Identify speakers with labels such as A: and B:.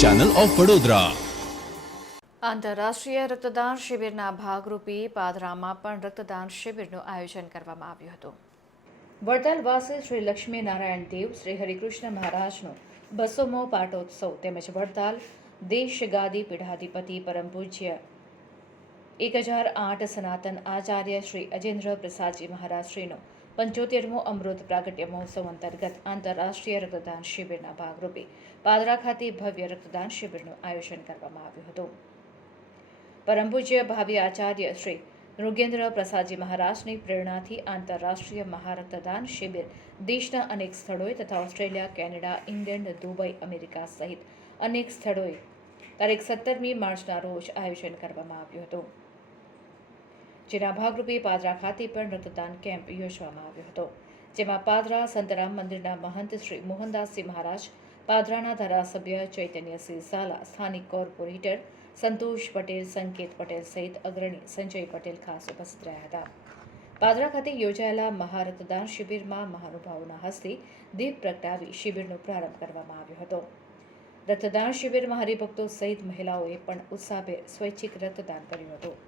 A: Channel of Vadodara
B: આંતરરાષ્ટ્રીય રક્તદાન શિબિરના ભાગરૂપે પાદરામાં પણ રક્તદાન શિબિરનું આયોજન કરવામાં આવ્યું હતું. વડતાલવાસી શ્રી લક્ષ્મી નારાયણ દેવ શ્રી હરિકૃષ્ણ મહારાજનો બસોમો પાટોત્સવ તેમજ વડતાલ દેશ ગાદી પીઢાધિપતિ પરમ પૂજ્ય એક હજાર આઠ સનાતન આચાર્ય શ્રી અજેન્દ્ર પ્રસાદજી મહારાજશ્રીનો પંચોતેરમો અમૃત પ્રાગટ્ય મહોત્સવ અંતર્ગત આંતરરાષ્ટ્રીય રક્તદાન શિબિરના ભાગરૂપે પાદરા ખાતે ભવ્ય રક્તદાન શિબિરનું આયોજન કરવામાં આવ્યું હતું. પરમ પૂજ્ય ભાવિ આચાર્ય શ્રી નૃગેન્દ્ર પ્રસાદજી મહારાજની પ્રેરણાથી આંતરરાષ્ટ્રીય મહારક્તદાન શિબિર દેશના અનેક સ્થળોએ તથા Australia, Canada, England, Dubai, America સહિત અનેક સ્થળોએ તારીખ સત્તરમી માર્ચના રોજ આયોજન કરવામાં આવ્યું હતું. જેના ભાગરૂપે પાદરા ખાતે પણ રક્તદાન કેમ્પ યોજવામાં આવ્યો હતો, જેમાં પાદરા સંતરામ મંદિરના મહંત શ્રી મોહનદાસજી મહારાજ, પાદરાના ધારાસભ્ય ચૈતન્યસિંહ ઝાલા સ્થાનિક કોર્પોરેટર સંતોષ પટેલ, સંકેત પટેલ સહિત અગ્રણી સંજય પટેલ ખાસ ઉપસ્થિત રહ્યા હતા. પાદરા ખાતે યોજાયેલા મહારક્તદાન શિબિરમાં મહાનુભાવોના હસ્તે દીપ પ્રગટાવી શિબિરનો પ્રારંભ કરવામાં આવ્યો હતો. રક્તદાન શિબિરમાં હરિભક્તો સહિત મહિલાઓએ પણ ઉત્સાહભેર સ્વૈચ્છિક રક્તદાન કર્યું હતું.